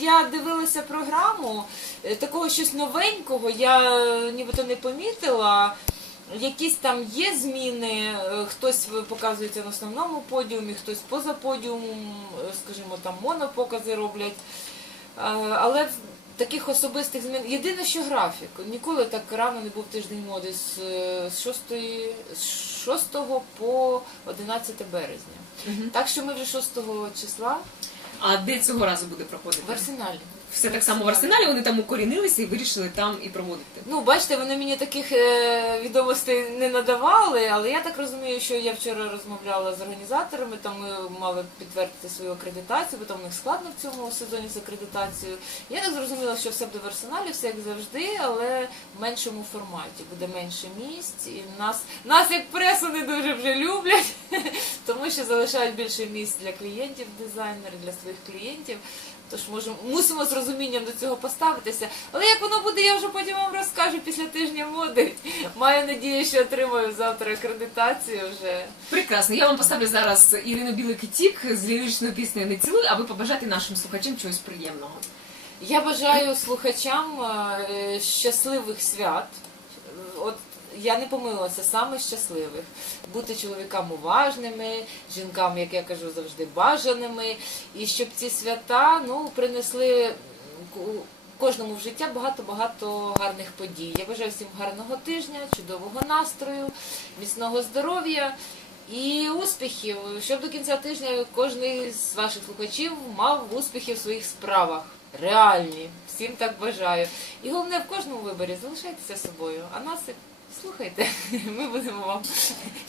я дивилася програму, е, такого щось новенького я е, нібито не помітила. Якісь там є зміни, е, хтось показується на основному подіумі, хтось поза подіумом, скажімо, там монопокази роблять. Але таких особистих змін. Єдине, що графік. Ніколи так рано не був тиждень моди з 6 з 6 по 11 березня. Угу. Так що ми вже 6 числа. А де цього разу буде проходити? в арсеналі. Все так само в арсеналі, вони там укорінилися і вирішили там і проводити. Ну, бачите, вони мені таких е, відомостей не надавали, але я так розумію, що я вчора розмовляла з організаторами, там ми мали підтвердити свою акредитацію, бо там у них складно в цьому сезоні з акредитацією. Я так зрозуміла, що все буде в арсеналі, все як завжди, але в меншому форматі. Буде менше місць, і нас, нас як пресу не дуже вже люблять, тому що залишають більше місць для клієнтів, дизайнери, для своїх клієнтів. Тож можемо мусимо з розумінням до цього поставитися. Але як воно буде, я вже потім вам розкажу після тижня моди. Маю надію, що отримаю завтра акредитацію вже. Прекрасно. Я вам поставлю зараз Ірину Білий Китік з ліричною піснею Не цілуй, аби побажати нашим слухачам чогось приємного. Я бажаю слухачам е, щасливих свят. Я не помилилася, саме щасливих. Бути чоловікам уважними, жінкам, як я кажу, завжди бажаними. І щоб ці свята ну, принесли кожному в життя багато-багато гарних подій. Я бажаю всім гарного тижня, чудового настрою, міцного здоров'я. І успіхів, щоб до кінця тижня кожен з ваших слухачів мав успіхи в своїх справах. Реальні. Всім так бажаю. І головне в кожному виборі залишайтеся собою. А нас слухайте, ми будемо вам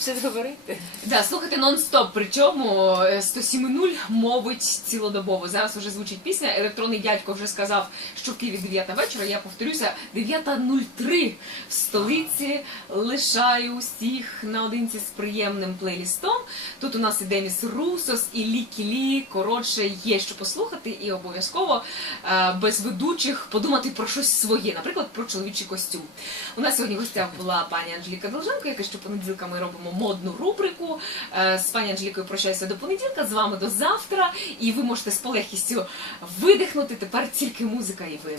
щось говорити. Да, слухайте нон-стоп, причому е, 107.0 мовить цілодобово. Зараз вже звучить пісня. Електронний дядько вже сказав, що в Києві 9 вечора. Я повторюся, 9.03 в столиці. Лишаю усіх наодинці з приємним плейлістом. Тут у нас іде Міс Русос і Лі. Коротше, є що послухати, і обов'язково е, без ведучих подумати про щось своє, наприклад, про чоловічий костюм. У нас сьогодні в гостях була пані Анжеліка Долженко, яка щопонеділка ми робимо модну рубрику. Е, З пані Анжелікою прощаюся до понеділка, з вами до завтра. І ви можете з полегкістю видихнути. Тепер тільки музика і ви.